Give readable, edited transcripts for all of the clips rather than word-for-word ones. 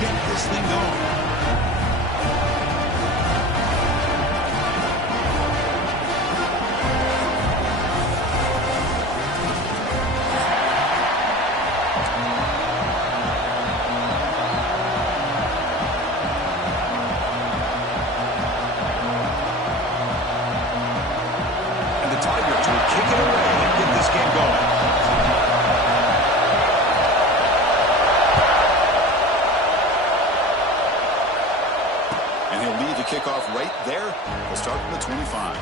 get this thing going. Kickoff right there. We'll start from the 25.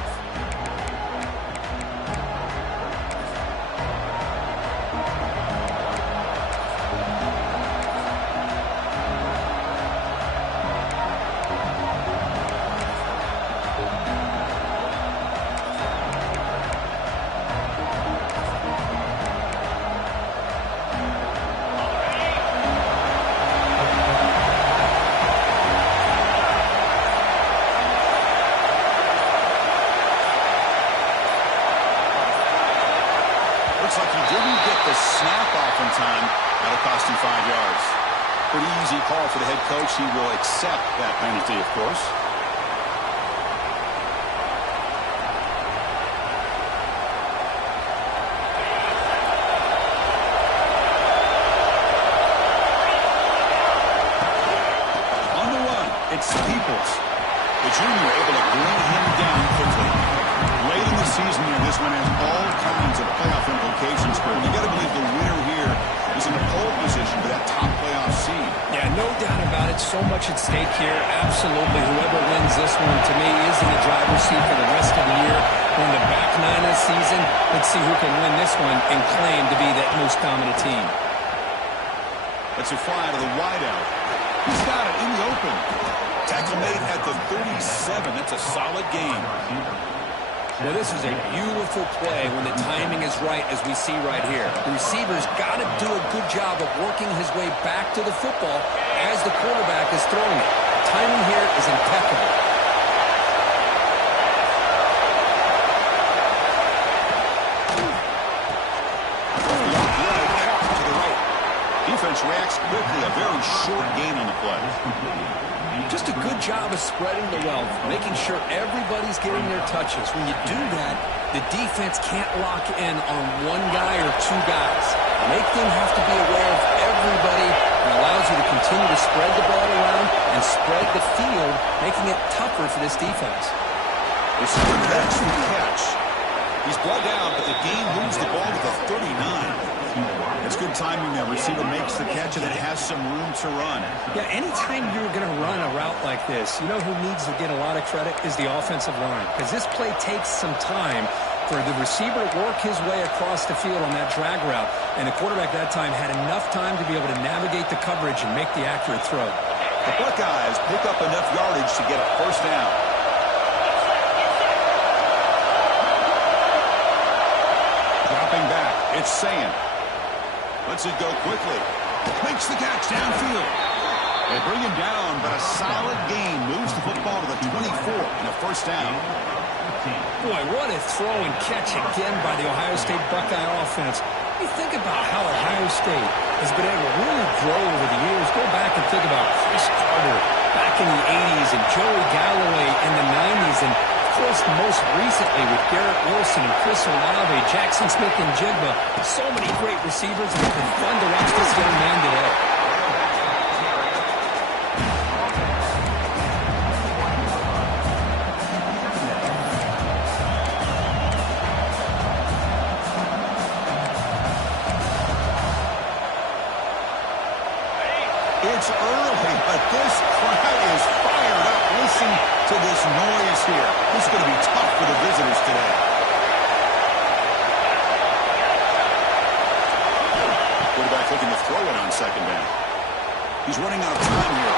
Looks like he didn't get the snap off in time. That'll cost him 5 yards. Pretty easy call for the head coach. He will accept that penalty, of course. On the run, it's Peoples. The junior able to bring him down quickly. Late in the season here, this one has all kinds of playoff implications for him. You got to believe the winner here is in a pole position for that top playoff seed. Yeah, no doubt about it. So much at stake here. Absolutely. Whoever wins this one, to me, is in the driver's seat for the rest of the year. We're in the back nine of the season. Let's see who can win this one and claim to be that most dominant team. That's a fly to the wideout. He's got it in the open. Tackle made at the 37. That's a solid game. Well, this is a beautiful play when the timing is right, as we see right here. The receiver's got to do a good job of working his way back to the football as the quarterback is throwing it. The timing here is impeccable. To the right. Defense reacts quickly. A very short gain on the play. Just a good job of spreading the wealth, making sure everybody's getting their touches. When you do that, the defense can't lock in on one guy or two guys. Make them have to be aware of everybody. It allows you to continue to spread the ball around and spread the field, making it tougher for this defense. It's a catch. He's brought down, but the game moves the ball to the 39. It's good timing there. Receiver makes the catch and it has some room to run. Yeah, anytime you're going to run a route like this, you know who needs to get a lot of credit is the offensive line. Because this play takes some time for the receiver to work his way across the field on that drag route. And the quarterback that time had enough time to be able to navigate the coverage and make the accurate throw. The Buckeyes pick up enough yardage to get a first down. Dropping back, it's Sand. Lets it go quickly. Makes the catch downfield. They bring him down, but a solid gain moves the football to the 24 and a first down. Boy, what a throw and catch again by the Ohio State Buckeye offense. You think about how Ohio State has been able to really grow over the years. Go back and think about Chris Carter back in the 80s and Joey Galloway in the 90s. And, of course, most recently with Garrett Wilson and Chris Olave, Jackson Smith and Jigba. So many great receivers, and it's been fun to watch this young man today. It's early, but this crowd is fired up. Listen to this noise here. This is going to be tough for the visitors today. Quarterback looking to throw it on second down. He's running out of time here.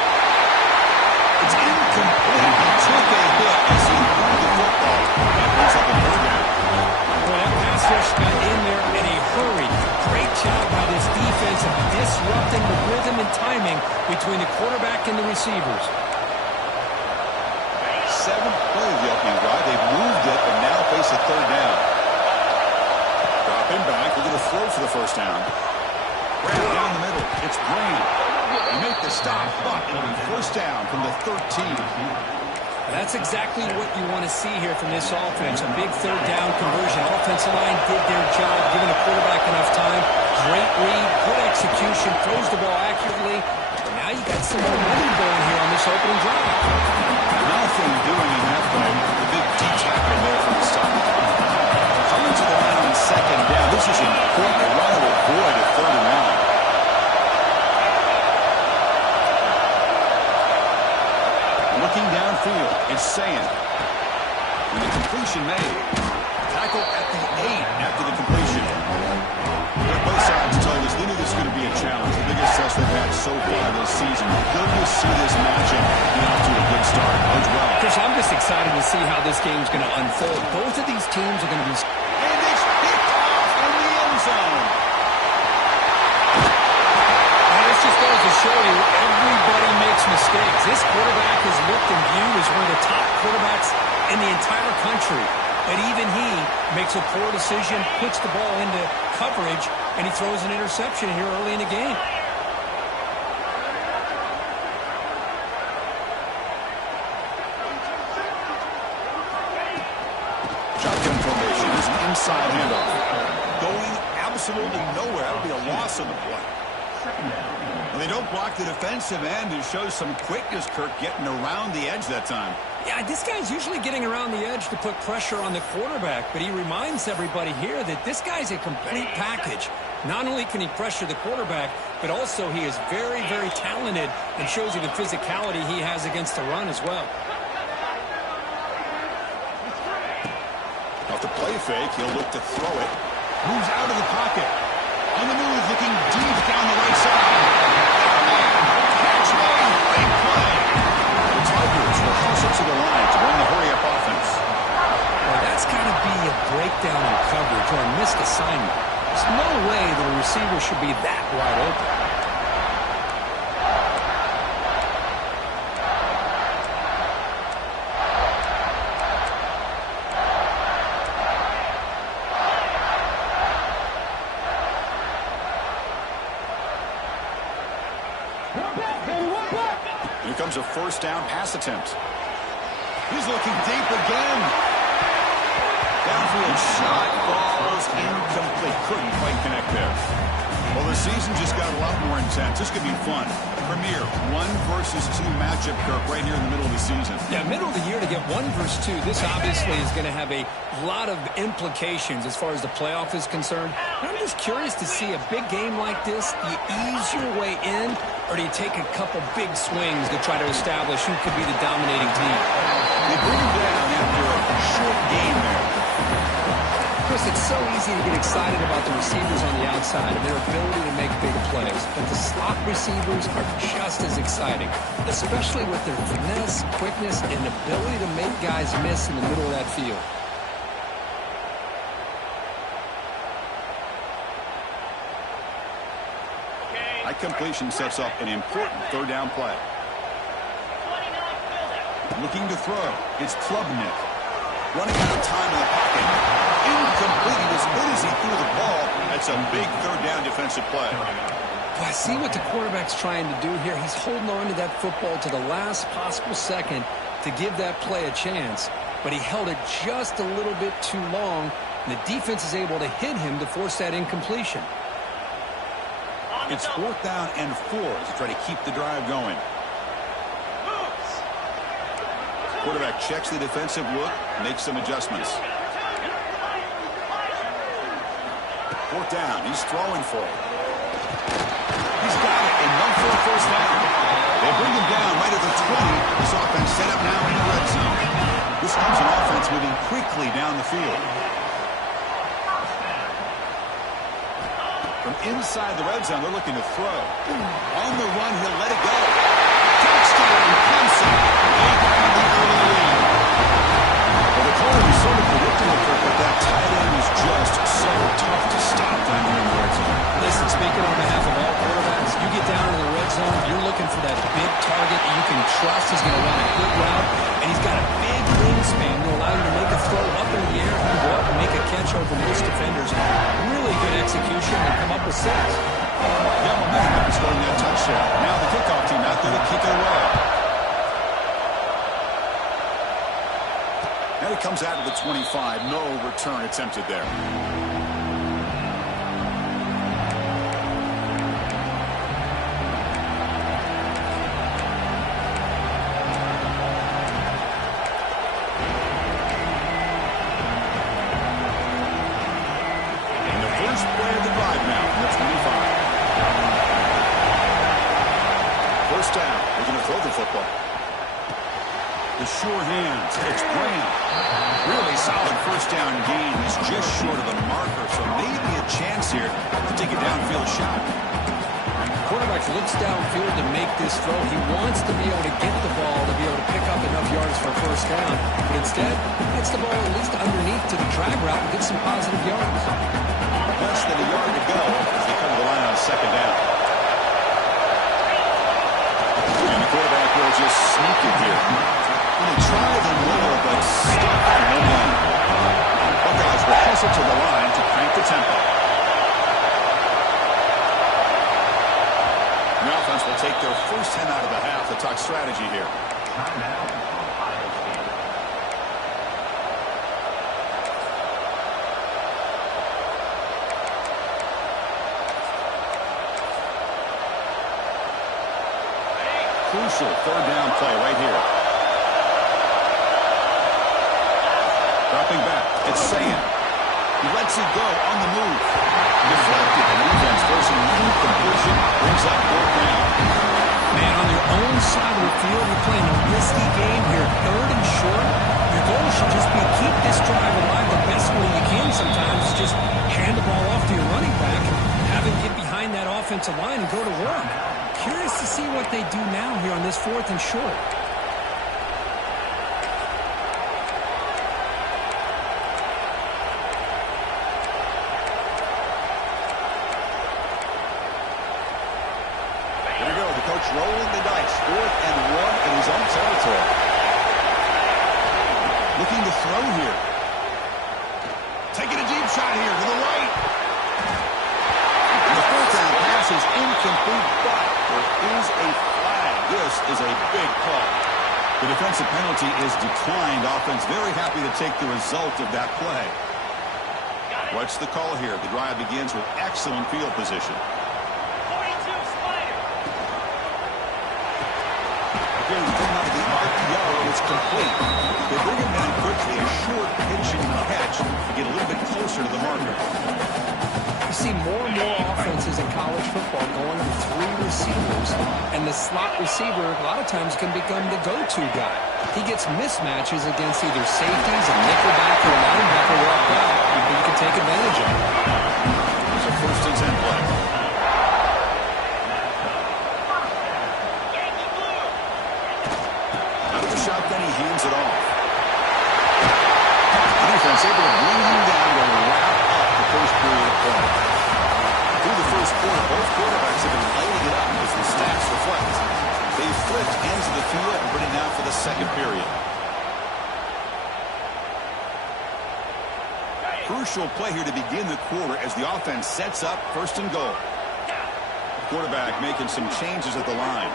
It's incomplete. He took a hit as he threw the football. That brings up a third down. Well, that pass rush got in there in a hurry. Great job by this defense of disrupting the rhythm and timing between the quarterback and the receivers. 7th play of the opening drive. They've moved it, but now face a third down. Dropping back. We're going to throw for the first down. Right down the middle. It's Brain. They make the stop, but it'll be first down from the 13. That's exactly what you want to see here from this offense. A big third down conversion. Offensive line did their job, giving the quarterback enough time. Great read, good execution, throws the ball accurately. But now you got some momentum going here on this opening drive. Nothing doing in that play. The big D tackle there from the start. Coming to the line on second down. This is important. They want to avoid a third and long. Looking downfield, it's Sayan. And the completion made. Tackle at the 8 after the completion. Both sides told us they knew this was going to be a challenge. The biggest test they've had so far this season. Good to see this matchup get off to a good start. Bodes well. Chris, I'm just excited to see how this game's going to unfold. Both of these teams are going to be... And it's picked off in the end zone. And this just goes to show you, everybody makes mistakes. This quarterback is looked and viewed as one of the top quarterbacks in the entire country. But even he makes a poor decision, puts the ball into coverage, and he throws an interception here early in the game. Shotgun formation is an inside handoff. Going absolutely nowhere. That'll be a loss on the play. And they don't block the defensive end. It shows some quickness, Kirk, getting around the edge that time. Yeah, this guy's usually getting around the edge to put pressure on the quarterback, but he reminds everybody here that this guy's a complete package. Not only can he pressure the quarterback, but also he is very, very talented and shows you the physicality he has against the run as well. Off the play fake, he'll look to throw it. Moves out of the pocket. On the move, looking deep down the right side. Catch made. Big play. The Tigers will hustle to the line to run the hurry-up offense. Well, that's got to be a breakdown in coverage or a missed assignment. There's no way that a receiver should be that wide open. Here comes a first down pass attempt. He's looking deep again. Downfield shot falls incomplete. Couldn't quite connect there. Well, the season just got a lot more intense. This could be fun. Premier 1 versus 2 matchup, Kirk, right here in the middle of the season. Yeah, middle of the year to get 1 versus 2. This obviously is going to have a lot of implications as far as the playoff is concerned. And I'm just curious to see a big game like this. Do you ease your way in, or do you take a couple big swings to try to establish who could be the dominating team? They bring him down after a short game there. Chris, it's so easy to get excited about the receivers on the outside and their ability to make big plays. But the slot receivers are just as exciting, especially with their finesse, quickness, and ability to make guys miss in the middle of that field. High completion sets up an important third down play. Looking to throw. It's Klubnik. Running out of time in the pocket. Incomplete. As good as he threw the ball, that's a big third down defensive play. Well, I see what the quarterback's trying to do here. He's holding on to that football to the last possible second to give that play a chance. But he held it just a little bit too long, and the defense is able to hit him to force that incompletion. It's 4th down and 4 to try to keep the drive going. Quarterback checks the defensive look, makes some adjustments. 4th down, he's throwing for it. He's got it, and run for a first down. They bring him down right at the 20. This offense set up now in the red zone. This comes an offense moving quickly down the field. From inside the red zone, they're looking to throw. On the run, he'll let it go. Touchdown, Clemson. They grab the early lead. Well, the call is sort of predictable, but that tight end is just so tough to stop down here in the red zone. Listen, speaking on behalf of all quarterbacks, you get down in the red zone, you're looking for that big target that you can trust is going to run a good route, and he's got a big wingspan to allow him to make a throw up in the air and go up and make a catch over most defenders. Really good execution and come up with 6. Got momentum after scoring that touchdown. Now the kickoff team out there to kick it away. Now he comes out to the 25. No return attempted there. The sure hands. It's Graham. Really solid first down gain. He's just short of the marker, so maybe a chance here to take a downfield shot. Quarterback looks downfield to make this throw. He wants to be able to get the ball to be able to pick up enough yards for a first down. But instead, he gets the ball at least underneath to the drag route and gets some positive yards. Less than a yard to go as they come to the line on second down. And the quarterback will just sneak it here. He tried and more, but stuck for no gain. Buckeyes will hustle to the line to crank the tempo. The offense will take their first 10 out of the half to talk strategy here. Crucial third down play right here. Dropping back, it's Sayan. He lets it go on the move. Deflected, and defense forcing incompletion, brings up fourth down. Man, on their own side of the field, you're playing a risky game here. Third and short. Your goal should just be keep this drive alive the best way you can sometimes. Just hand the ball off to your running back and have him get behind that offensive line and go to work. Curious to see what they do now here on this fourth and short. Rolling the dice, 4th and 1 in his own territory. Looking to throw here. Taking a deep shot here to the right. And the fourth down pass is incomplete, but there is a flag. This is a big call. The defensive penalty is declined. Offense very happy to take the result of that play. What's the call here? The drive begins with excellent field position. Again, coming out of the RPO, it's complete. They bring him down quickly, a short pitch and catch to get a little bit closer to the marker. You see more and more offenses in college football going to 3 receivers, and the slot receiver a lot of times can become the go-to guy. He gets mismatches against either safeties, a nickelback, or a linebacker or a back, but you can take advantage of it. There's a first and 10 play. Then he hands it off. The defense able to bring him down to wrap up the first period of play. Through the first quarter, both quarterbacks have been lighting it up as the stats reflect. They flipped ends of the field and bring it down for the second period. Crucial play here to begin the quarter as the offense sets up first and goal. Quarterback making some changes at the line.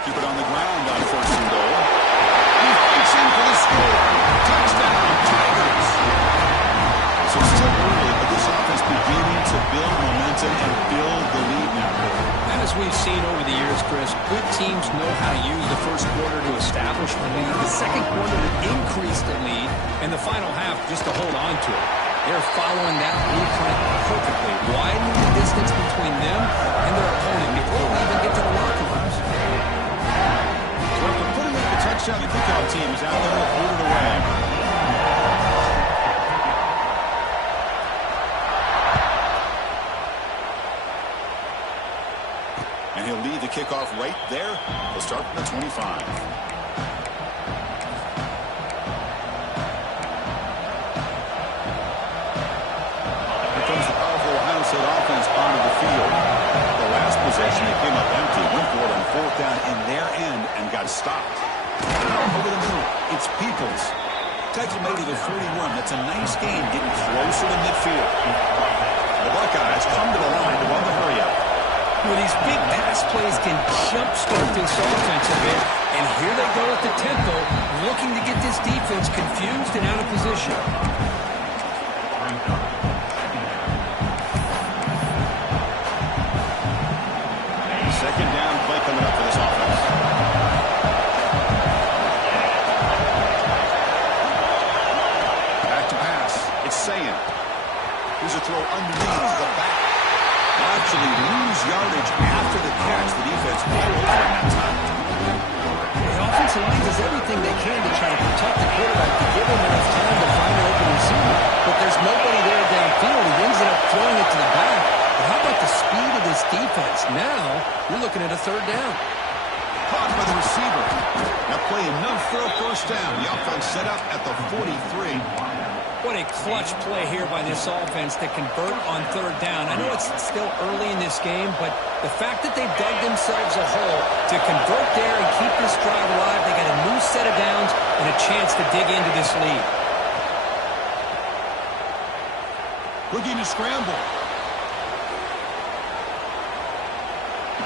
Keep it on the ground on first and goal. He fights in for the score. Touchdown, Tigers. So still early, but this offense beginning to build momentum and build the lead now. As we've seen over the years, Chris, good teams know how to use the first quarter to establish the lead, the second quarter to increase the lead, and the final half just to hold on to it. They're following that blueprint perfectly, widening the distance between them and their opponent before they even get to the locker rooms. So after putting up the touchdown, the kickoff team is out there to put it away. And he'll lead the kickoff right there. He'll start from the 25. Here comes the powerful Ohio State offense onto the field. The last possession, they came up empty, went for it on fourth down in their end and got stopped. Over the middle, it's Peoples. Tackle made to the 41. That's a nice game getting closer to midfield. The Buckeyes come to the line to run the hurry-up. Well, these big pass plays can jumpstart this offense a bit. And here they go at the tempo, looking to get this defense confused and out of position. Second down play coming up for this offense. Back to pass. It's Sayin. Here's a throw underneath the back. Actually lose yardage after the catch. The defense all over him that time. The offensive line does everything they can to try to protect the quarterback to give him enough time to find an open receiver. But there's nobody there downfield. He ends up throwing it to the back. But how about the speed of this defense? Now you're looking at a third down. Caught by the receiver. That play enough for a first down. The offense set up at the 43. What a clutch play here by this offense to convert on third down. I know it's still early in this game, but the fact that they've dug themselves a hole to convert there and keep this drive alive, they got a new set of downs and a chance to dig into this lead. Looking to scramble.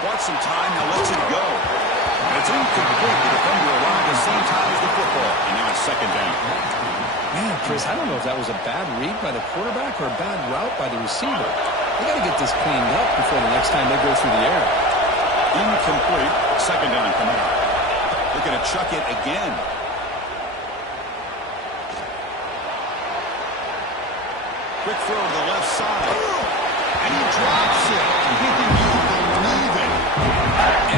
Bought some time, now lets it go. And it's incomplete. The defender arrived at the same time as the football. And now it's second down. Man, Chris, I don't know if that was a bad read by the quarterback or a bad route by the receiver. They got to get this cleaned up before the next time they go through the air. Incomplete. Second down coming up. Looking to chuck it again. Quick throw to the left side. And he drops it. You believe it.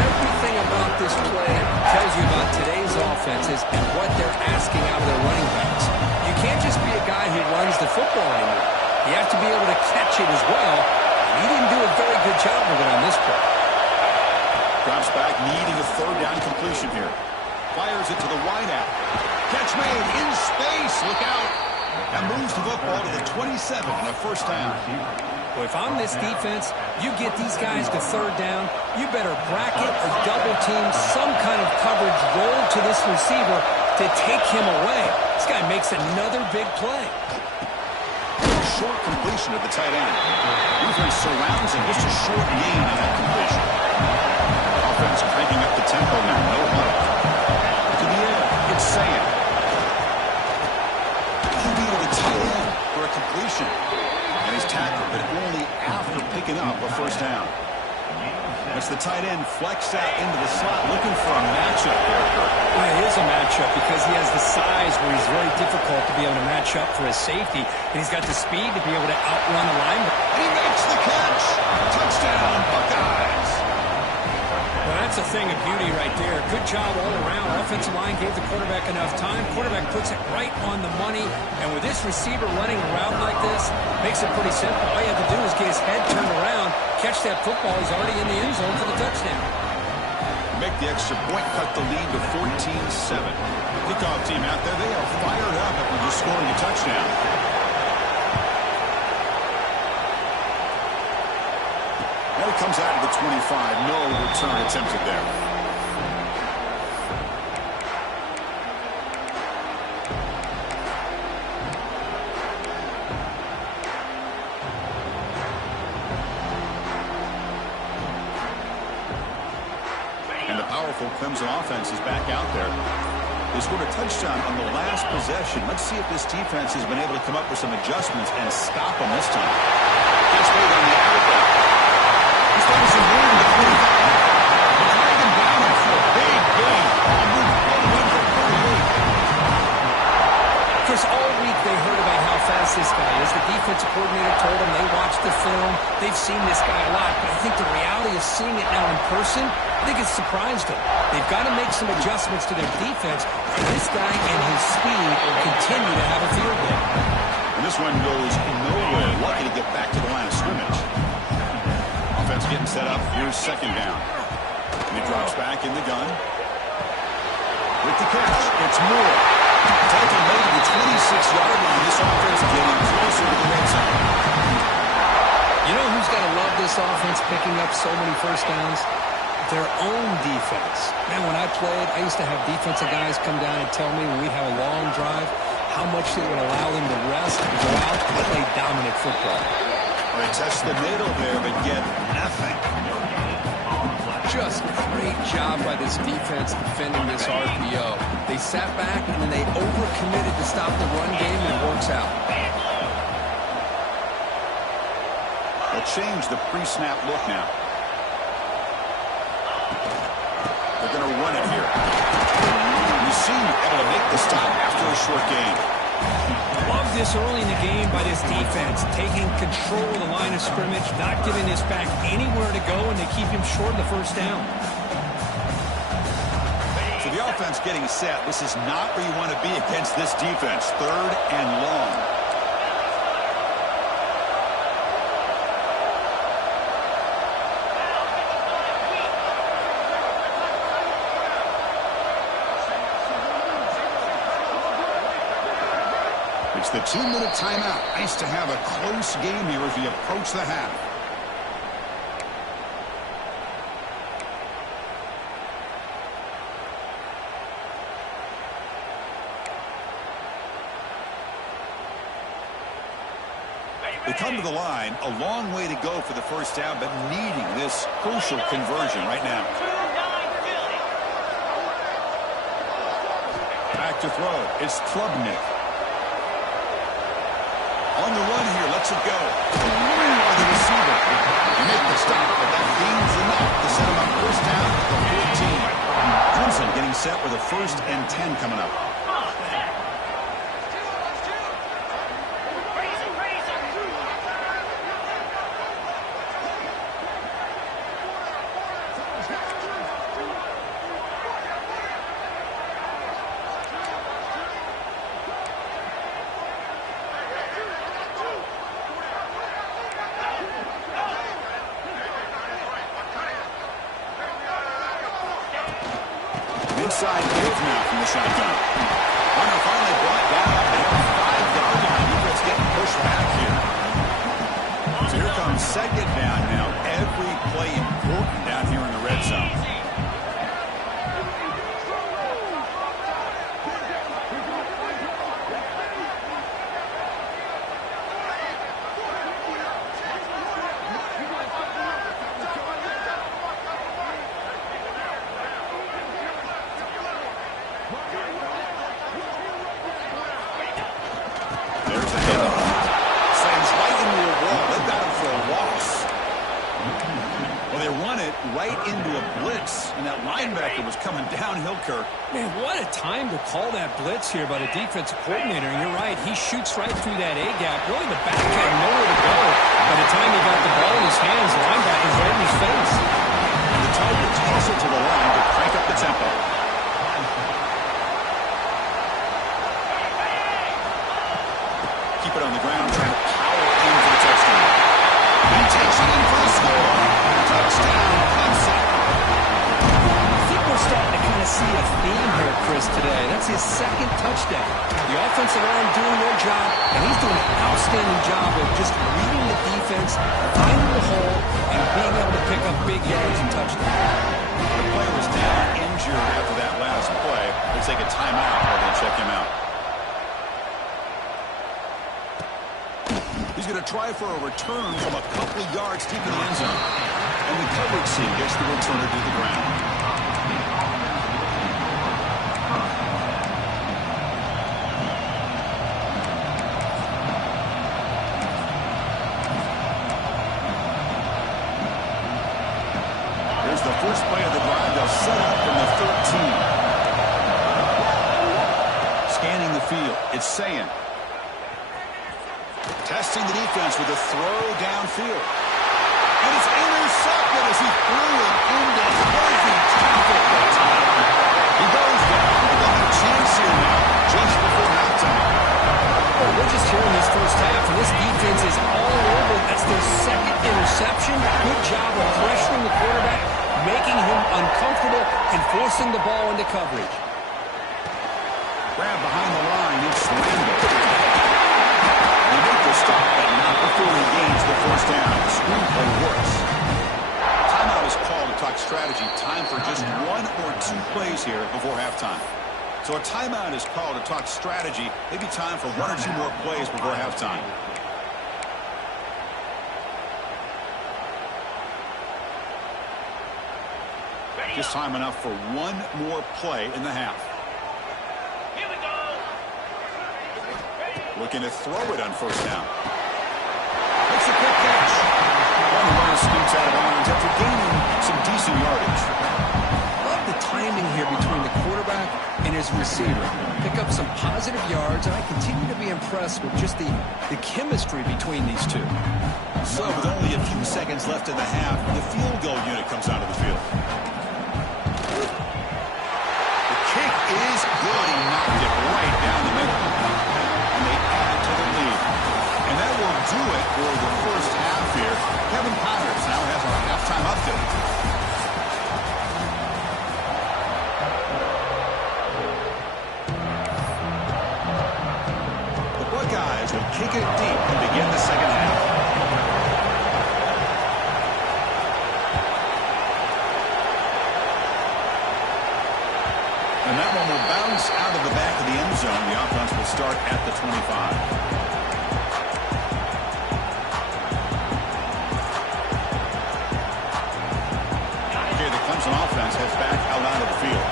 Everything about this play tells you about today's offenses and what they're asking out of their running backs. You can't just be a guy who runs the football anymore. You have to be able to catch it as well. And he didn't do a very good job of it on this play. Drops back, needing a third down completion here. Fires it to the wideout. Catch made in space. Look out. And moves the football to the 27 and a first down. Well, if I'm this defense, you get these guys to third down, you better bracket or double team some kind of coverage roll to this receiver to take him away. This guy makes another big play. Short completion of the tight end. Defense surrounds him. Just a short gain on that completion. Offense cranking up the tempo now. No huddle. To the air. It's Sayin. QB to the tight end for a completion. And he's tackled, but only after picking up a first down. That's the tight end flexed out into the slot, looking for a matchup there. Well, it is a matchup because he has the size where he's very difficult to be able to match up for his safety, and he's got the speed to be able to outrun a lineman. And he makes the catch. Touchdown, Buckeyes. Well, that's a thing of beauty right there. Good job all around. Offensive line gave the quarterback enough time. Quarterback puts it right on the money. And with this receiver running around like this, makes it pretty simple. All you have to do is get his head turned around, catch that football. He's already in the end zone for the touchdown. Make the extra point, cut the lead to 14-7. Kickoff team out there, they are fired up after just scoring a touchdown. Now he comes out of the 25. No return attempted there. And the powerful Clemson offense is back out there. They scored a touchdown on the last possession. Let's see if this defense has been able to come up with some adjustments and stop them this time. Gets made on the outlet. He's throwing some room to the 45. They drag him down here for a big gain. And move all the way to the 38. Chris, all week they heard about how fast this guy is. The defensive coordinator told them they watched the film. They've seen this guy a lot. But I think the reality of seeing it now in person, I think it's surprised them. They've got to make some adjustments to their defense. And this guy and his speed will continue to have a field day. And this one goes nowhere. Lucky to get back to the line of scrimmage. Offense getting set up. Here's second down. And he drops back in the gun. With the catch, it's Moore. Taking made to the 26-yard line. This offense getting closer to the red zone. You know who's got to love this offense picking up so many first downs? Their own defense. Man, when I played, I used to have defensive guys come down and tell me when we'd have a long drive how much they would allow them to rest and go out and play dominant football. They test the middle there, but get nothing. Just great job by this defense defending this RPO. They sat back and then they overcommitted to stop the run game, and it works out. They'll change the pre-snap look now. They're going to run it here. You seem able to make the stop after a short gain. Love this early in the game by this defense, taking control of the line of scrimmage, not giving this back anywhere to go, and they keep him short of the first down. So the offense getting set. This is not where you want to be against this defense. 3rd and long. It's the 2-minute timeout. Nice to have a close game here as we approach the half. They come to the line, a long way to go for the first down, but needing this crucial conversion right now. Back to throw. It's Klubnik. On the run here, lets it go. By the receiver. You make the stop, but that gains enough to set him up first down at the 14. Clemson getting set with a 1st and 10 coming up. Inside give now from the shotgun. Runner finally brought down at the 5-yard line. Defense getting pushed back here. So here comes 2nd down now. Every play important down here in the red zone. Right into a blitz, and that linebacker was coming downhill, Kirk. Man, what a time to call that blitz here by the defensive coordinator. And you're right, he shoots right through that A-gap. Really, the back had nowhere to go. By the time he got the ball in his hands, the linebacker's right in his face. And the time to toss it to the line to crank up the tempo. Keep it on the ground, trying to power into the touchdown. He takes it in for the score. Touchdown, Clemson. I think we're starting to kind of see a theme here, Chris, today. That's his 2nd touchdown. The offensive line doing their job, and he's doing an outstanding job of just reading the defense, finding the hole, and being able to pick up big yards and touchdowns. The player was down injured after that last play. They'll take a timeout while they check him out. He's going to try for a return from a couple of yards deep in the end zone. And the coverage team gets the returner to the ground. Here's the first play of the drive. They'll set up from the 13. Scanning the field. It's Sayin. Testing the defense with a throw downfield. And it's intercepted as he threw it into heavy traffic that time. He goes down. They'll have a chance here now, just before halftime. Well, we're just here in this first half, and this defense is all over. That's their 2nd interception. Good job of pressuring the quarterback, making him uncomfortable, and forcing the ball into coverage. Grab behind the line. It's Randall. Stop, but not before he gains the first down. The screenplay works. Timeout is called to talk strategy. Time for just 1 or 2 plays here before halftime. So a timeout is called to talk strategy. Maybe time for 1 or 2 more plays before halftime. Just time enough for one more play in the half. Here we go. Looking to throw it on first down. Makes a quick catch. One runner scoots out of bounds after gaining some decent yardage. Love the timing here between the quarterback and his receiver. Pick up some positive yards, and I continue to be impressed with just the chemistry between these two. So with only a few seconds left in the half, the field goal unit comes out of the field. The kick is good. He knocked it right down the middle. And they add to the lead. And that will do it for the first half here. Kevin Powers now has our halftime update. The Buckeyes will kick it deep and begin the second half. And that one will bounce out of the back of the end zone. The offense will start at the 25. Okay, the Clemson offense heads back out onto the field.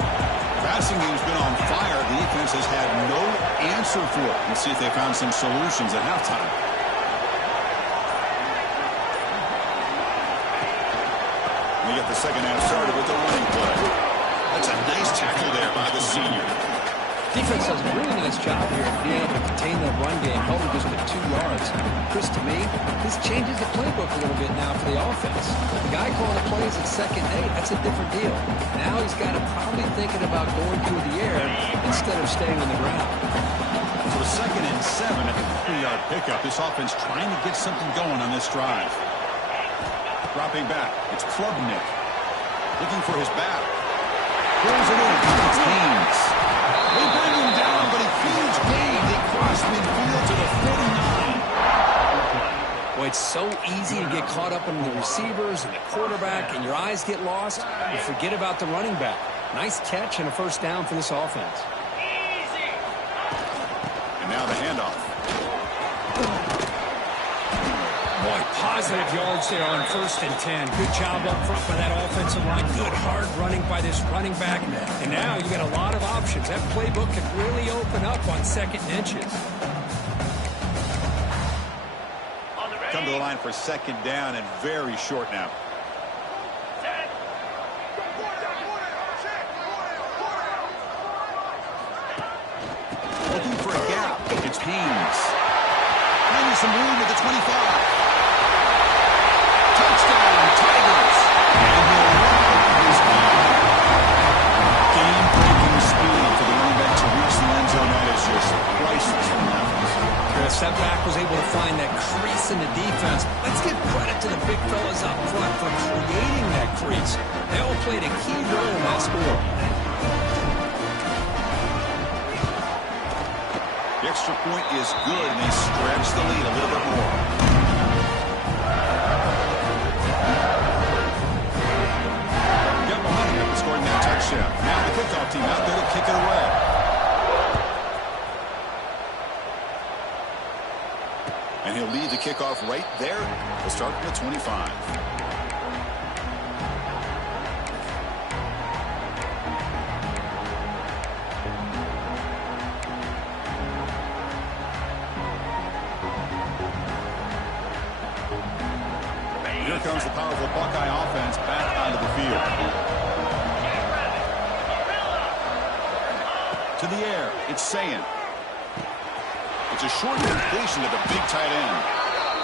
The passing game's been on fire. The defense has had no answer for it. Let's see if they found some solutions at halftime. We get the second half started with the running play. That's a nice tackle there by the senior. Defense does a really nice job here of being able to contain that run game, held him just at 2 yards. Chris, to me, this changes the playbook a little bit now for the offense. The guy calling the plays at 2nd and 8, that's a different deal. Now he's got to probably thinking about going through the air instead of staying on the ground. So 2nd and 7 at the 3-yard pickup. This offense trying to get something going on this drive. Dropping back, it's Klubnik. Looking for his back. Pulls it in. It's Haynes. They bring him down, but a huge gain. They cross midfield to the 49. Boy, it's so easy to get caught up in the receivers and the quarterback, and your eyes get lost. You forget about the running back. Nice catch and a first down for this offense. And now the handoff. Boy, positive yards there on 1st and 10. Good job up front by that offensive line. Good hard running by this running back. And now you got a lot of options. That playbook can really open up on 2nd and inches. Come to the line for 2nd down and very short now. Looking for a gap. It's Haynes. Finding some room at the 25. Touchdown, Tigers. And he'll run his game-breaking speed for the running back to reach the end zone. That is just priceless from that. Chris, that back was able to find that crease in the defense. Let's give credit to the big fellas up front for creating that crease. They all played a key role in that score. The extra point is good, and they stretch the lead a little bit more. Got momentum after scoring that touchdown. Now the kickoff team out there to kick it away. And he'll lead the kickoff right there. We'll start from the 25. Here comes the powerful Buckeye offense back onto the field. To the air, it's Sayin. It's a short completion to the big tight end.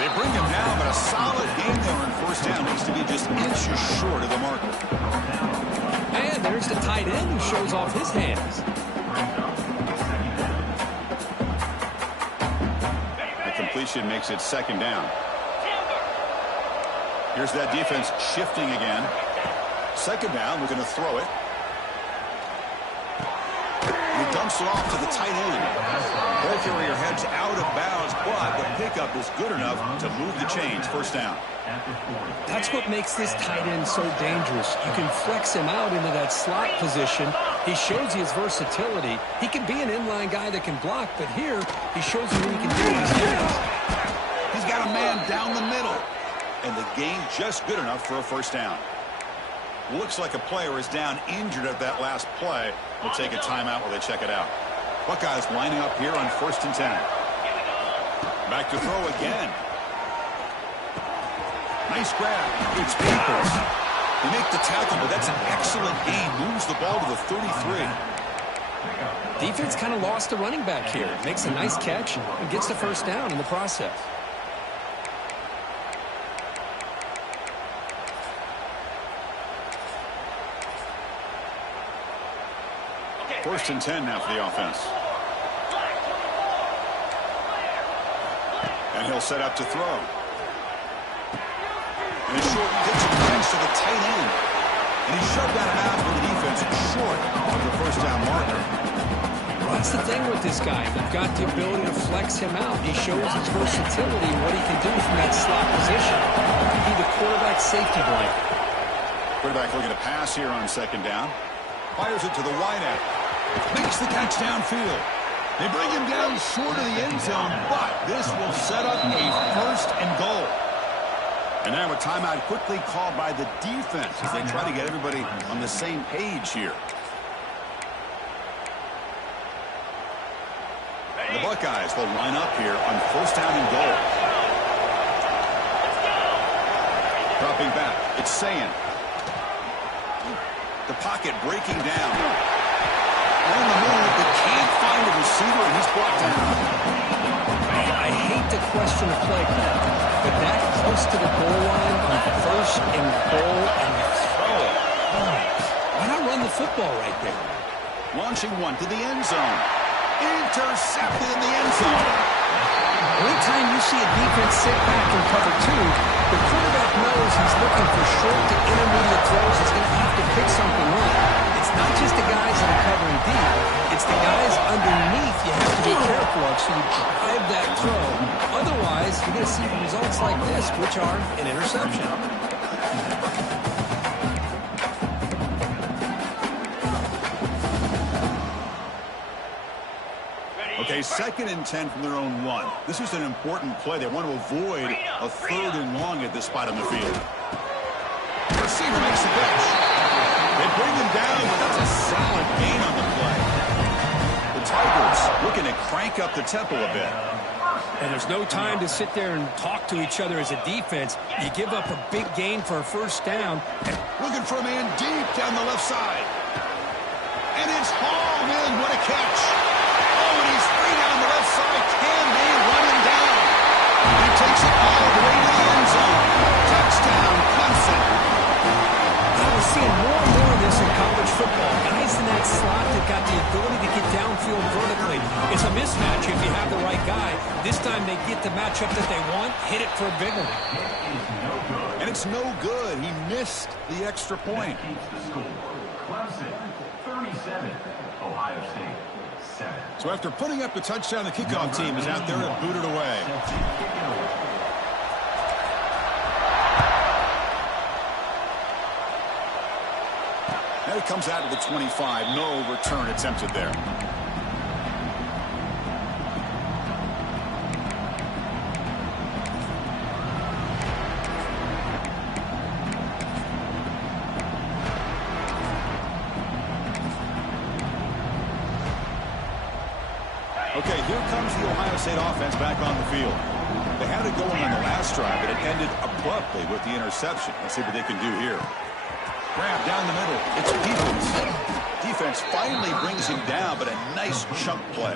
They bring him down, but a solid game there on 1st down. Needs to be just inches short of the marker. And there's the tight end who shows off his hands. The completion makes it 2nd down. Here's that defense shifting again. 2nd down, we're going to throw it. He dumps it off to the tight end. Ball carrier heads out of bounds, but the pickup is good enough to move the chains. 1st down. That's what makes this tight end so dangerous. You can flex him out into that slot position. He shows you his versatility. He can be an inline guy that can block, but here he shows you what he can do with his hands. He's got a man down the middle. And the gain just good enough for a 1st down. Looks like a player is down injured at that last play. We'll take a timeout while they check it out. Buckeyes lining up here on 1st and 10. Back to throw again. Nice grab. It's Peoples. They make the tackle, but that's an excellent gain. Moves the ball to the 33. Defense kind of lost the running back here. Makes a nice catch and gets the first down in the process. First and 10 now for the offense. And he'll set up to throw. And a short pitch and catch to the tight end. And he shoved out of bounds for the defense short of the first down marker. Well, that's the thing with this guy. You've got the ability to flex him out. He shows his versatility and what he can do from that slot position. He can be the quarterback safety blanket. Quarterback looking to pass here on 2nd down. Fires it to the wideout. Makes the catch downfield. They bring him down short of the end zone, but this will set up a 1st and goal. And now a timeout quickly called by the defense as they try to get everybody on the same page here. The Buckeyes will line up here on 1st down and goal. Dropping back, it's Sayin. The pocket breaking down. On the move, but can't find a receiver, and he's brought down. I hate to question the play call, but that close to the goal line on 1st and goal and throw it. Why not run the football right there? Launching one to the end zone. Intercepted in the end zone. Anytime you see a defense sit back and cover 2, the quarterback knows he's looking for short to intermediate throws. He's going to have to pick something up. It's not just the guys that are covering deep. It's the guys underneath you have to be careful of so you drive that throw. Otherwise, you're going to see results like this, which are an interception. Okay, 2nd and 10 from their own 1. This is an important play. They want to avoid a 3rd and long at this spot on the field. The receiver makes the catch. They bring him down, but that's a solid gain on the play. The Tigers looking to crank up the tempo a bit. And there's no time to sit there and talk to each other as a defense. You give up a big gain for a 1st down. Looking for a man deep down the left side. And it's hauled in. What a catch. Oh, and he's free down the left side. Can they run him down? He takes it all the way to the end zone. Touchdown, Clemson. We're seeing more and more of this in college football. Guys in that slot that got the ability to get downfield vertically. It's a mismatch if you have the right guy. This time they get the matchup that they want, hit it for a big one. And it's no good. He missed the extra point. Clemson, 37, Ohio State, 7. So after putting up the touchdown, the kickoff team is out there and booted away. And it comes out of the 25. No return attempted there. Okay, here comes the Ohio State offense back on the field. They had it going on the last drive, but it ended abruptly with the interception. Let's see what they can do here. Grab down the middle. It's Peoples. Defense finally brings him down, but a nice chunk play.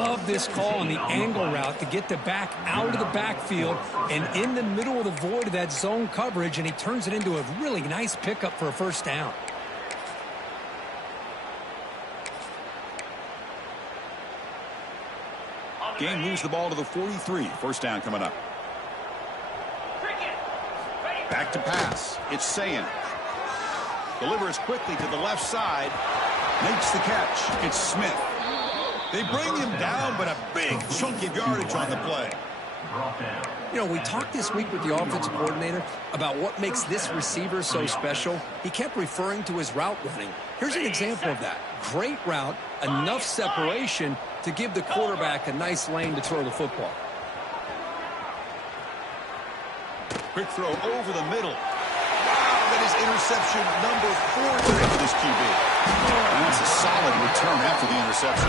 Love this call on the angle route to get the back out of the backfield and in the middle of the void of that zone coverage, and he turns it into a really nice pickup for a 1st down. Game moves the ball to the 43. 1st down coming up. Back to pass. It's Sayin. Delivers quickly to the left side. Makes the catch. It's Smith. They bring him down, but a big chunk of yardage on the play. You know, we talked this week with the offensive coordinator about what makes this receiver so special. He kept referring to his route running. Here's an example of that. Great route, enough separation to give the quarterback a nice lane to throw the football. Quick throw over the middle. Wow, that is interception number 4 today for this QB. And that's a solid return after the interception.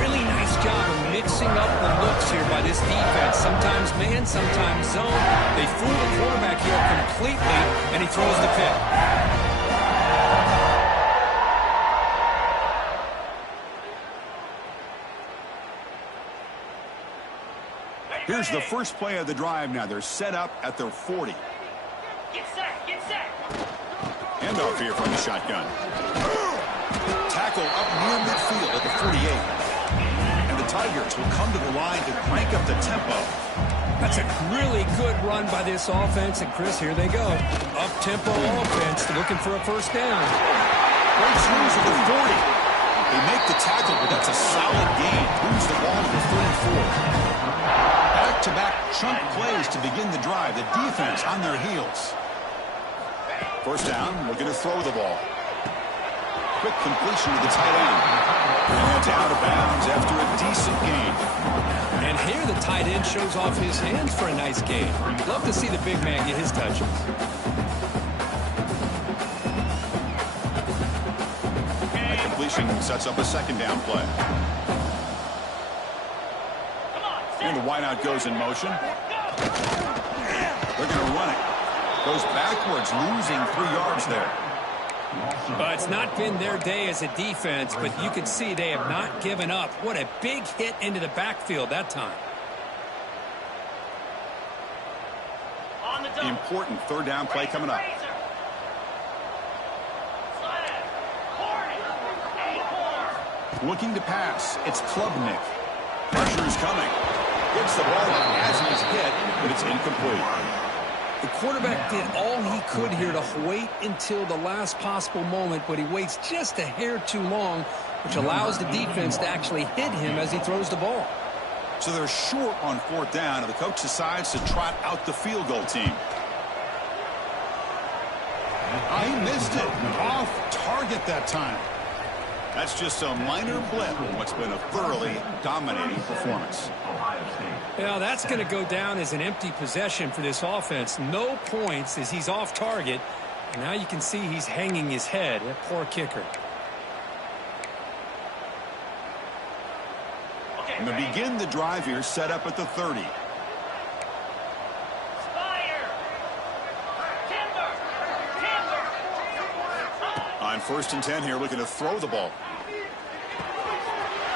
Really nice job of mixing up the looks here by this defense. Sometimes man, sometimes zone. They fool the quarterback here completely, and he throws the pick. Here's the first play of the drive now. They're set up at their 40. Get set, get set. Handoff here from the shotgun. Tackle up near midfield at the 48. And the Tigers will come to the line to crank up the tempo. That's a really good run by this offense. And, Chris, here they go. Up-tempo offense looking for a first down. Great swings at the 40. They make the tackle, but that's a solid gain. Moves the ball to the 34. Back-to-back chunk plays to begin the drive. The defense on their heels. First down, looking to throw the ball. Quick completion to the tight end. And that's out of bounds after a decent gain. And here the tight end shows off his hands for a nice gain. Love to see the big man get his touches. That completion sets up a second down play. And the wideout goes in motion. They're going to run it. Goes backwards, losing 3 yards there. It's not been their day as a defense, but you can see they have not given up. What a big hit into the backfield that time. Important third down play coming up. Looking to pass. It's Klubnik. Pressure is coming. Gets the ball up as he's hit, but it's incomplete. The quarterback did all he could here to wait until the last possible moment, but he waits just a hair too long, which allows the defense to actually hit him as he throws the ball. So they're short on fourth down, and the coach decides to trot out the field goal team. He missed it. Off target that time. That's just a minor blip in what's been a thoroughly dominating performance. Well, that's going to go down as an empty possession for this offense. No points as he's off target. And now you can see he's hanging his head. That poor kicker. And they begin the drive here, set up at the 30. On 1st and 10 here, looking to throw the ball.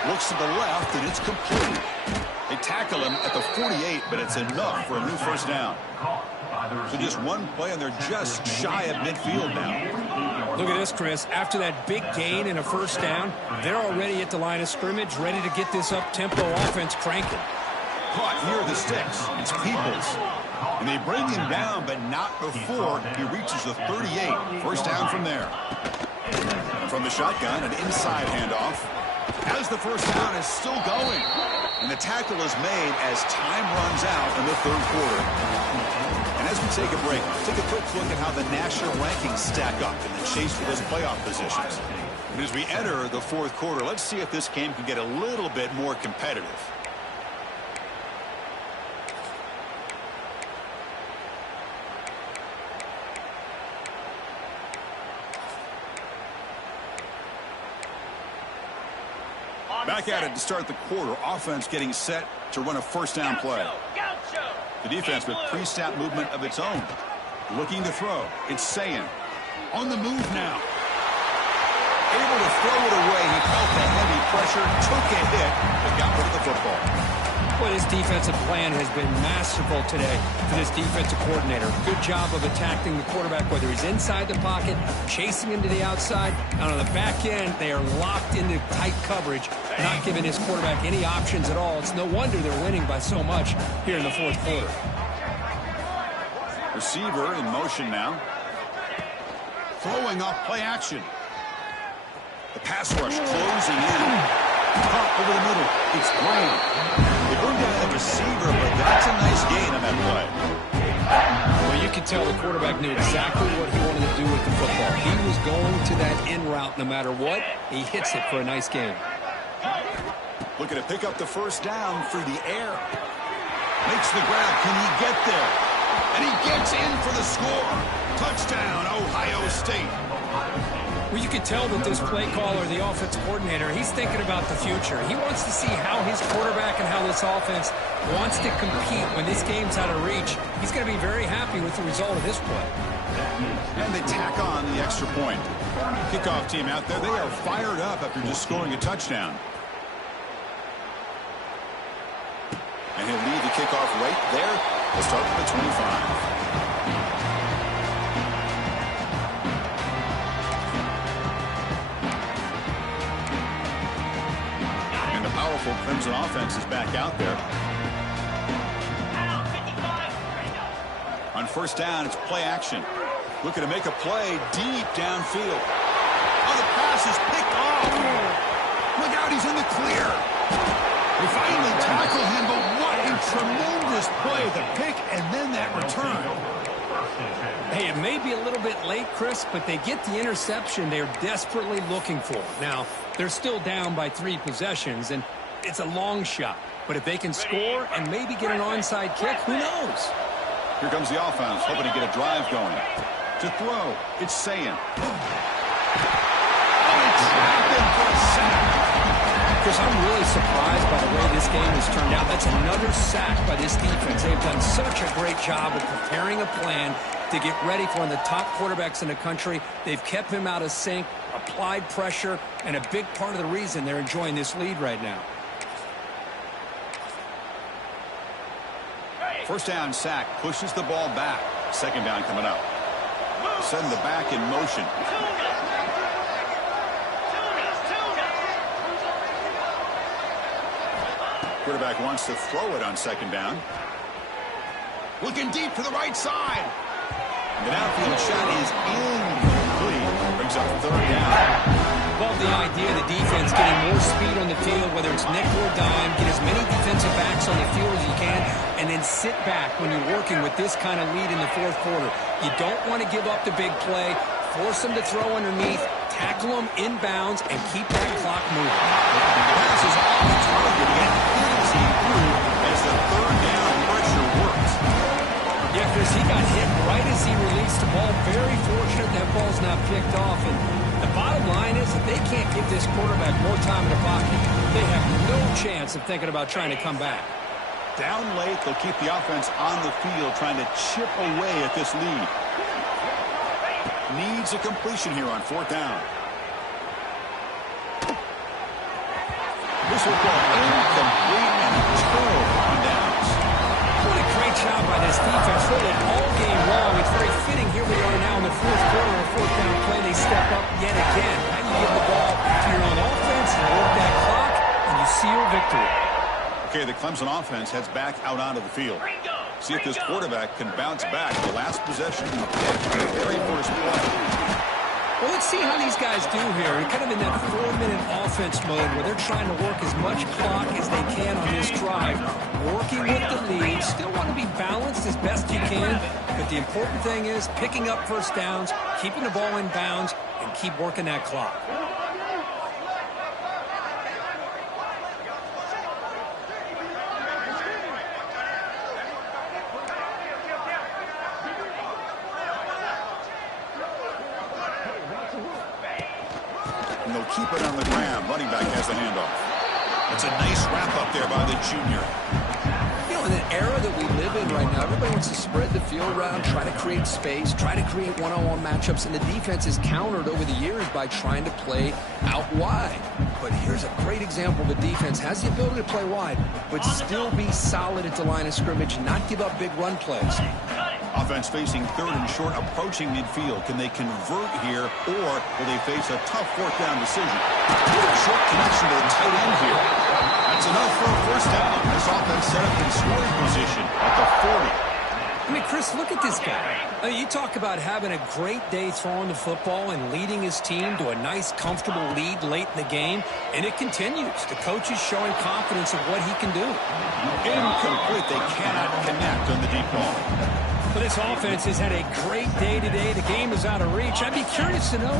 Looks to the left, and it's complete. They tackle him at the 48, but it's enough for a new first down. So just one play, and they're just shy of midfield now. Look at this, Chris. After that big gain and a first down, they're already at the line of scrimmage, ready to get this up-tempo offense cranking. Caught near the sticks. It's Peoples. And they bring him down, but not before he reaches the 38. First down from there. From the shotgun, an inside handoff. As the first down is still going. And the tackle is made as time runs out in the third quarter. And as we take a break, take a quick look at how the national rankings stack up in the chase for those playoff positions. And as we enter the fourth quarter, let's see if this game can get a little bit more competitive. Back at it to start the quarter. Offense getting set to run a first down play. The defense with pre-snap movement of its own. Looking to throw. It's Sayin. On the move now. Able to throw it away. He felt the heavy pressure, took a hit, but got rid of the football. Well, his defensive plan has been masterful today for this defensive coordinator. Good job of attacking the quarterback, whether he's inside the pocket, chasing him to the outside. And on the back end, they are locked into tight coverage, not giving his quarterback any options at all. It's no wonder they're winning by so much here in the fourth quarter. Receiver in motion now. Throwing off play action. The pass rush closing in. Caught over the middle. It's Graham. They bring down the receiver, but that's a nice gain on that play. Well, you can tell the quarterback knew exactly what he wanted to do with the football. He was going to that in route no matter what. He hits it for a nice gain. Looking to pick up the first down through the air. Makes the grab. Can he get there? And he gets in for the score. Touchdown, Ohio State. Well, you could tell that this play caller, the offense coordinator, he's thinking about the future. He wants to see how his quarterback and how this offense wants to compete when this game's out of reach. He's going to be very happy with the result of this play. And they tack on the extra point. Kickoff team out there, they are fired up after just scoring a touchdown. And he'll lead the kickoff right there. We'll start with the 25. Powerful Clemson offense is back out there. On first down, it's play action. Looking to make a play deep downfield. Oh, the pass is picked off. Look out, he's in the clear. They finally tackle him, but what a tremendous play. The pick and then that return. Hey, it may be a little bit late, Chris, but they get the interception they're desperately looking for. Now, they're still down by 3 possessions, and it's a long shot. But if they can score and maybe get an onside kick, who knows? Here comes the offense, hoping to get a drive going. To throw, it's Sayin. Oh, they trapped him for a sack. Chris, I'm really surprised by the way this game has turned out. That's another sack by this defense. They've done such a great job of preparing a plan to get ready for one of the top quarterbacks in the country. They've kept him out of sync, applied pressure, and a big part of the reason they're enjoying this lead right now. First down sack, pushes the ball back. Second down coming up. Send the back in motion. Quarterback wants to throw it on second down. Looking deep to the right side. The downfield shot is incomplete. Brings up third down. Love the idea of the defense getting more speed on the field, whether it's nickel or dime, get as many defensive backs on the field as you can, and then sit back when you're working with this kind of lead in the fourth quarter. You don't want to give up the big play, force them to throw underneath, tackle them inbounds, and keep that clock moving. Pass is off the target and easy through as the third down pressure works. Yeah, Chris, he got hit right as he released the ball. Very fortunate that ball's not picked off. And the bottom line is that they can't give this quarterback more time in the pocket. They have no chance of thinking about trying to come back. Down late, they'll keep the offense on the field trying to chip away at this lead. Needs a completion here on fourth down. This will go incomplete and a turnover on downs. What a great job by this defense. Really all game long. It's very fitting. Here we are now in the fourth quarter. A fourth down play. They step up yet again. Now you give the ball to your own offense, you work that clock, and you seal victory. Okay, the Clemson offense heads back out onto the field. See if this quarterback can bounce back. The last possession, the very first play. Well, let's see how these guys do here. They're kind of in that 4-minute offense mode where they're trying to work as much clock as they can on this drive. Working with the lead. Still want to be balanced as best you can. But the important thing is picking up first downs, keeping the ball in bounds, and keep working that clock. And they'll keep it on the ground. Running back has the handoff. It's a nice wrap up there by the junior. You know, in an era that we live in right now, everybody wants to spread the field around, try to create space, try to create one-on-one matchups, and the defense is countered over the years by trying to play out wide. But here's a great example. The defense has the ability to play wide, but still be solid at the line of scrimmage, not give up big run plays. Offense facing third and short, approaching midfield. Can they convert here, or will they face a tough fourth down decision? A short connection to the tight end here. That's enough for a first down. This offense set up in scoring position at the 40. I mean, Chris, look at this guy. I mean, you talk about having a great day throwing the football and leading his team to a nice, comfortable lead late in the game, and it continues. The coach is showing confidence of what he can do. Incomplete. They cannot connect on the deep ball. Well, this offense has had a great day today. The game is out of reach. I'd be curious to know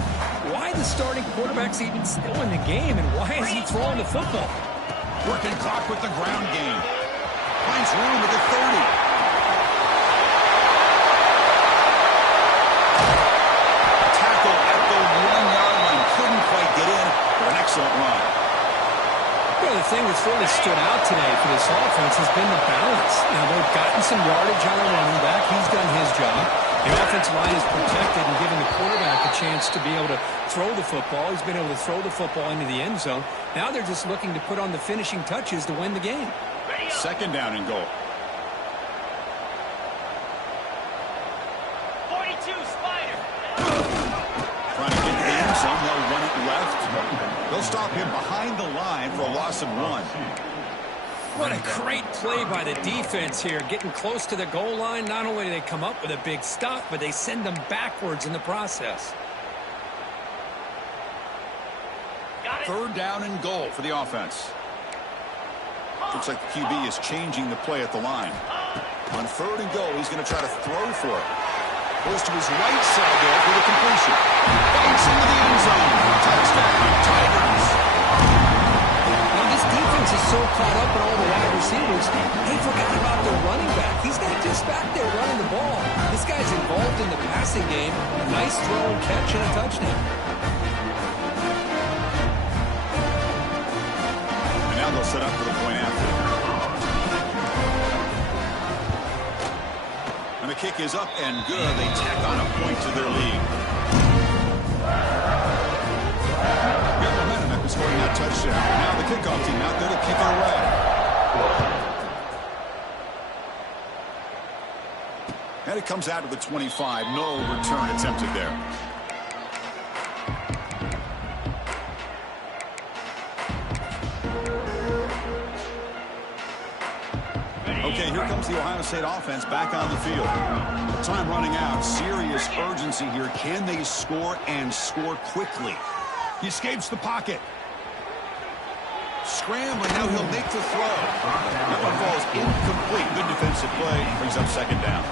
why the starting quarterback's even still in the game and why is he throwing the football? Working clock with the ground game. Finds room at the 30. excellent run. Well, the thing that's really stood out today for this offense has been the balance. Now, they've gotten some yardage on a running back. He's done his job. The offensive line is protected and giving the quarterback a chance to be able to throw the football. He's been able to throw the football into the end zone. Now they're just looking to put on the finishing touches to win the game. Second down and goal. 42 Spider. Trying to get to the end zone. They'll run it left. They'll stop him behind the line for a loss of 1. What a great play by the defense here. Getting close to the goal line, not only do they come up with a big stop, but they send them backwards in the process. Third down and goal for the offense. Looks like the QB is changing the play at the line. On third and goal, he's going to try to throw for it. Goes to his right side there for the completion. Bites into the end zone. Touchdown, Tigers. Now this defense is so caught up in all the wide receivers, they forgot about their running back. He's not just back there running the ball. This guy's involved in the passing game. Nice throw and catch and a touchdown. And now they'll set up for the point after. And the kick is up and good. They tack on a point to their lead. Good momentum after scoring that touchdown. Now the kickoff team out there to kick it away. And it comes out of the 25. No return attempted there. Okay, here comes the Ohio State offense back on the field. Time running out. Serious urgency here. Can they score and score quickly? He escapes the pocket. Scrambling. Now he'll make the throw. That one falls incomplete. Good defensive play. Brings up second down.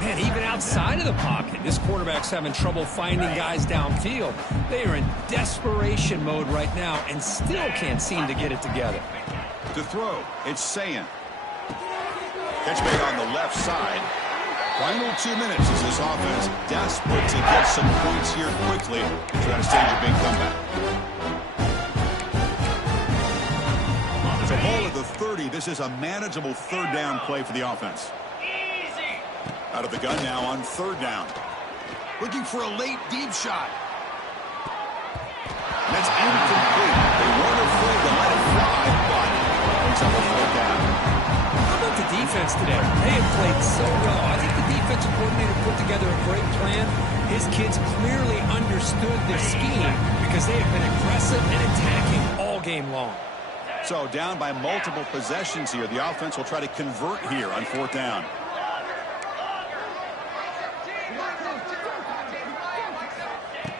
Man, even outside of the pocket, this quarterback's having trouble finding guys downfield. They are in desperation mode right now and still can't seem to get it together. To throw, it's Sayin. Catch made on the left side. Final 2 minutes as this offense desperate to get some points here quickly and try to stage a big comeback. It's a ball at the 30. This is a manageable third down play for the offense. Easy. Out of the gun now on third down. Looking for a late deep shot. That's incomplete. They weren't afraid to let it fly, but it's up a fourth down. How about the defense today? They have played so well. I think the defensive coordinator put together a great plan. His kids clearly understood their scheme because they have been aggressive and attacking all game long. So down by multiple possessions here. The offense will try to convert here on fourth down.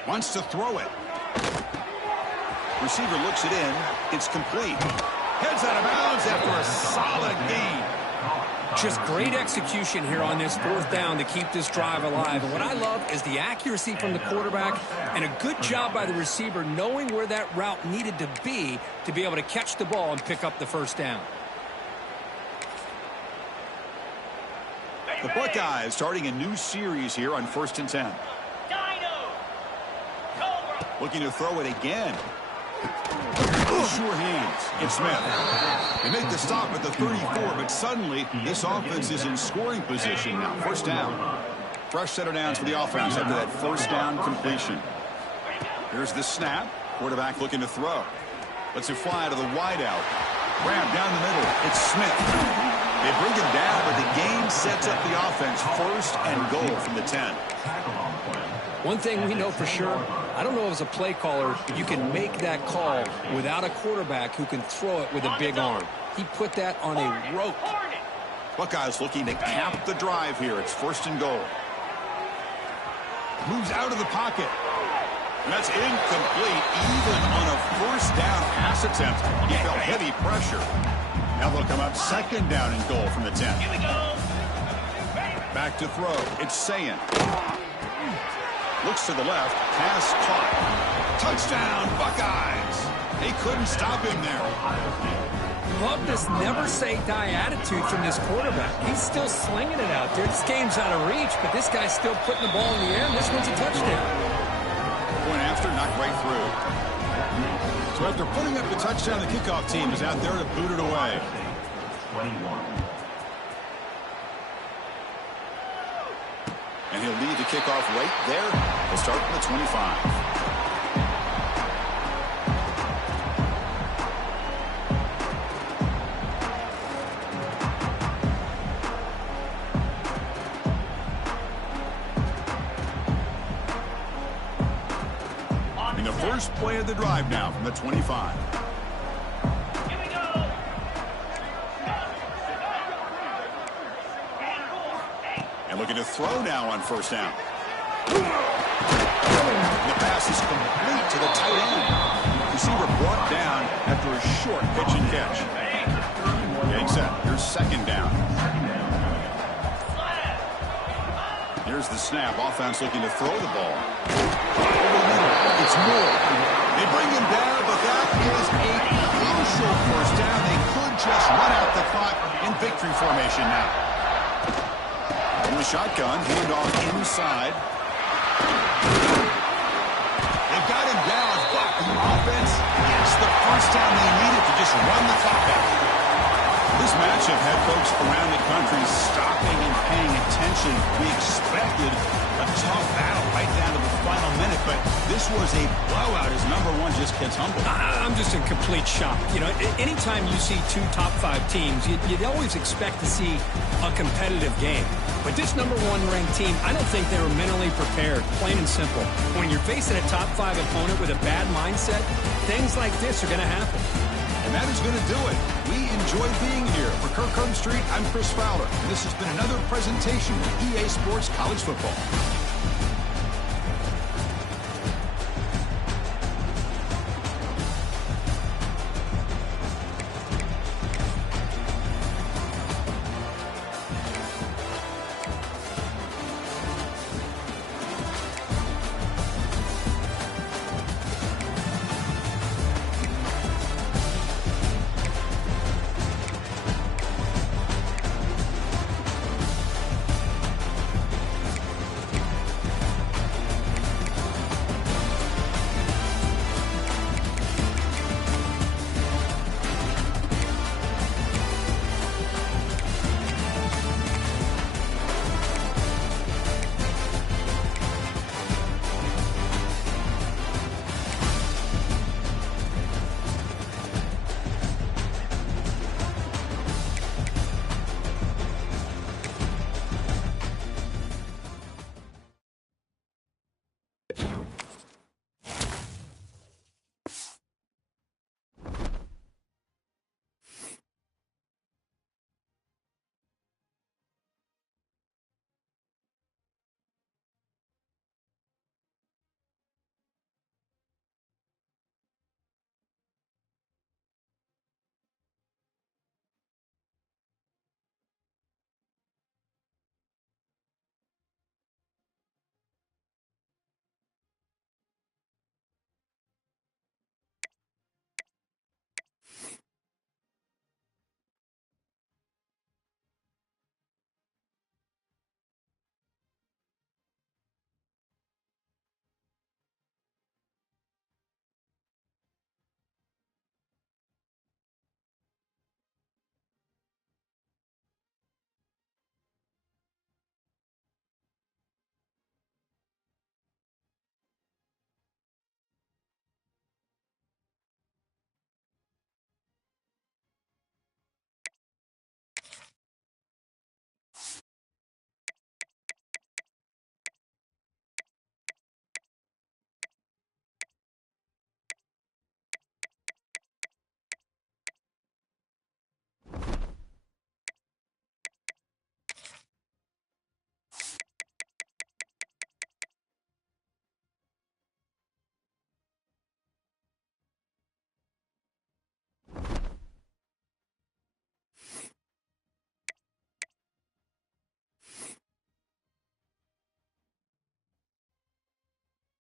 Wants to throw it. Receiver looks it in. It's complete. Heads out of bounds after a solid gain. Just great execution here on this fourth down to keep this drive alive. And what I love is the accuracy from the quarterback and a good job by the receiver knowing where that route needed to be able to catch the ball and pick up the first down. The Buckeyes starting a new series here on 1st and 10. Looking to throw it again. Sure hands. It's Smith. They make the stop at the 34, but suddenly this offense is in scoring position now. First down. Fresh set of downs for the offense after that first down completion. Here's the snap. Quarterback looking to throw. Lets it fly to the wideout. Grab down the middle. It's Smith. They bring him down, but the game sets up the offense. First and goal from the 10. One thing we know for sure, I don't know as a play caller, you can make that call without a quarterback who can throw it with a big arm. He put that on a rope. Buckeyes looking to cap the drive here. It's first and goal. Moves out of the pocket. And that's incomplete. Even on a first down pass attempt, he felt heavy pressure. Now they'll come up second down and goal from the 10. Here we go. Back to throw. It's Sayin. Looks to the left. Pass caught. Touchdown, Buckeyes. They couldn't stop him there. Love this never-say-die attitude from this quarterback. He's still slinging it out there. This game's out of reach, but this guy's still putting the ball in the air, and this one's a touchdown. Point after, not right through. So after putting up the touchdown, the kickoff team is out there to boot it away. 21. And he'll lead the kickoff right there. He'll start from the 25. In the first play of the drive now from the 25. Here we go. And looking to throw now on first down. The pass is complete to the tight end. Receiver brought down after a short pitch and catch. Getting set. Here's second down. Here's the snap. Offense looking to throw the ball. It's Moore. They bring him down, but that is a crucial first down. They could just run out the clock in victory formation now. From the shotgun, handoff inside. They've got him down, but the offense gets the first down they needed to just run the clock out. This matchup had folks around the country stopping and paying attention. We expected a tough battle right down to the final minute, but this was a blowout as number one just gets humbled. I'm just in complete shock. You know, anytime you see two top 5 teams, you'd always expect to see a competitive game. But this number 1 ranked team, I don't think they were mentally prepared, plain and simple. When you're facing a top 5 opponent with a bad mindset, things like this are going to happen. And that is going to do it. We enjoyed being here. For Kirkland Street, I'm Chris Fowler. And this has been another presentation of EA Sports College Football.